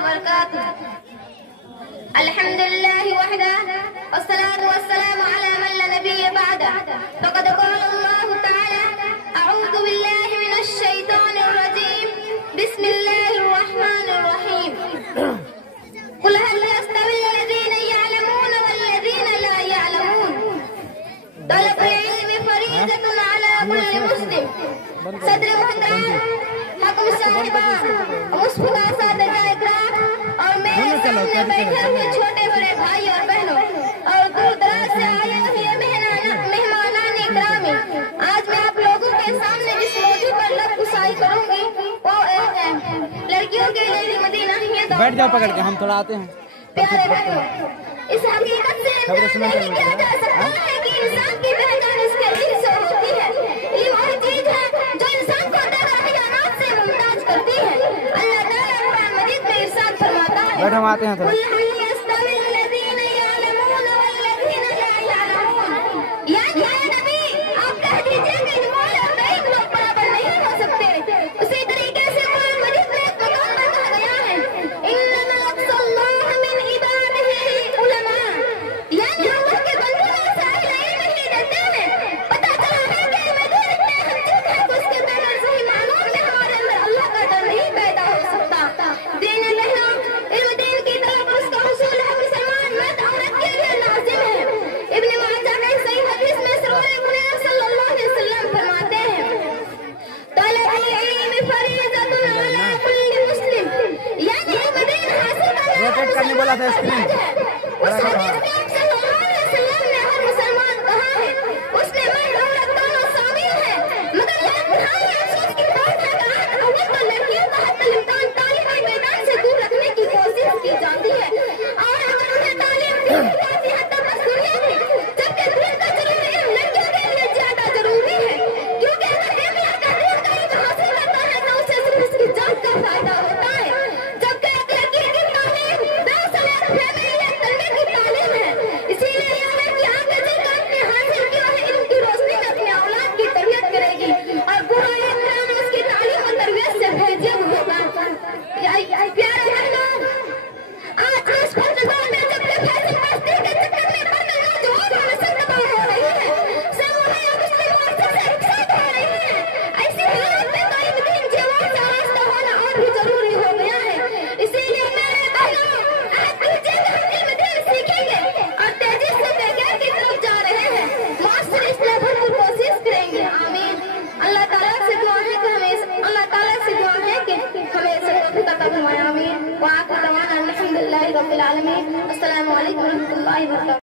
وبركاته. الحمد لله وحده والصلاة والسلام على من لا نبي بعده. فقد قال الله تعالى: أعوذ بالله من الشيطان الرجيم. بسم الله الرحمن الرحيم. قل هل يستوي الذين يعلمون والذين لا يعلمون. طلب العلم فريضة على كل مسلم. صدر محترم حکم صاحبہ مصفوفہ اساتذہ اکرام اور میرے سامنے بیٹھے ہوئے چھوٹے بڑے بھائی اور بہنوں اور دور دراز سے آئے ہوئے مہمانان اکرامی، آج میں آپ لوگوں کے سامنے جس موضوع پر لب کشائی کروں گی وہ ہے لڑکیوں کے لیے مدینہ ہی دور۔ بیٹھ جاؤ پکڑ کے، ہم تھوڑا آتے ہیں۔ پیارے بہنوں، اس حقیقت سے انکار نہیں کیا جا سکتا ہے کہ انسان کی پہچان اس کے علم سے ہوتی ہے۔ علم وہی چیز ہے جو انسان کو حیوانات سے ممتاز کرتی ہے۔ اللہ تعالیٰ قرآن مجید میں ارشاد فرماتا ہے: بیٹھ ہم آتے ہیں تھوڑا۔ یعنی اے نبی آپ کہہ دیجئے کہ جمال اور بعید لوگ برابر نہیں ہو سکتے۔ اسی طریقے سے قرآن مجید میں ایک مقام پر کہا گیا ہے: انما یخشی اللہ من عبادہ العلماء، یعنی اللہ کے بندوں میں سے اہل علم ہی رہتے ہیں۔ پتہ چلا ہے کہ مجھے اتنے ہم چیز ہے کہ اس کے بغیر صحیح معنوں میں ہمارے اندر اللہ کا ڈر نہیں پیدا ہو سکتا۔ دین بہنوں، علم دین کی طرف اس کا حصول ہے مسلمان مرد عورت کے لیے لازم ہے۔ ابن ماجہ میں صحیح حدیث میں سرور منیر صلی اللہ علیہ وسلم فرماتے ہیں: طلب العلم فریضۃ علی کل مسلم، یعنی علم دین حاصل کرنا روٹیٹ کرنے والا تھا اسکرین۔ اس حدیث میں صلی اللہ علیہ وسلم نے ہر مسلمان کہا ہے، اس نے مرد عورت دونوں شامل ہیں، مگر یہ بڑھانے افسوس کی بات ہے کہ آج اول تو لڑکیوں کا حتی الامکان تعلیمی میدان سے دور رکھنے کی کوشش کی جاتی ہے، اور اگر انہیں تعلیم دی جاتی ہے تو بس دنیا میں، جبکہ دین کا ضروری علم لڑکیوں کے لیے زیادہ ضروری ہے، کیونکہ اگر ایک لڑکا دین کا علم حاصل کرتا ہے تو اسے صرف اس کی جان کا فائدہ ہوتا ہے، جبکہ ایک لڑکی کی تعلیم دراصل ایک فیملی ایک تربیت کی تعلیم ہے۔ اسی لیے یہ لڑکی آگے چل کر اپنے حاصل کیے ہوئے علم کی روشنی میں اپنے اولاد کی تربیت کرے گی اور برا احترام اس کی تعلیم اور تربیت سے بھیجے ہوئے ہوگا۔ پیارے بہنوں، آج اس وقت دور میں جب کہ فیشن مستی کے چکر میں پڑھنے نوجوان اور نسل تباہ ہو رہی ہے، سموہی اور مسلم معاشرے سے اکساٹ ہو رہی ہے، ایسی حالت میں طالب دین جوان سے آراستہ ہونا اور بھی ضروری ہو گیا ہے۔ اسی لیے میرے بھائیوں، عہد کیجئے کہ ہم علم دین سیکھیں گے اور تیزی سے بغیر کی طرف جا رہے ہیں، معاشر اصلاح بھرپور کوشش کریں گے۔ آمین۔ اللہ تعالیٰ سے دعا ہے کہ ہمیں توفیق عطا فرمائے۔ آمین۔ وآخر دعوانا الحمدللہ رب العالمین۔ السلام علیکم ورحمۃ اللہ وبرکاتہ۔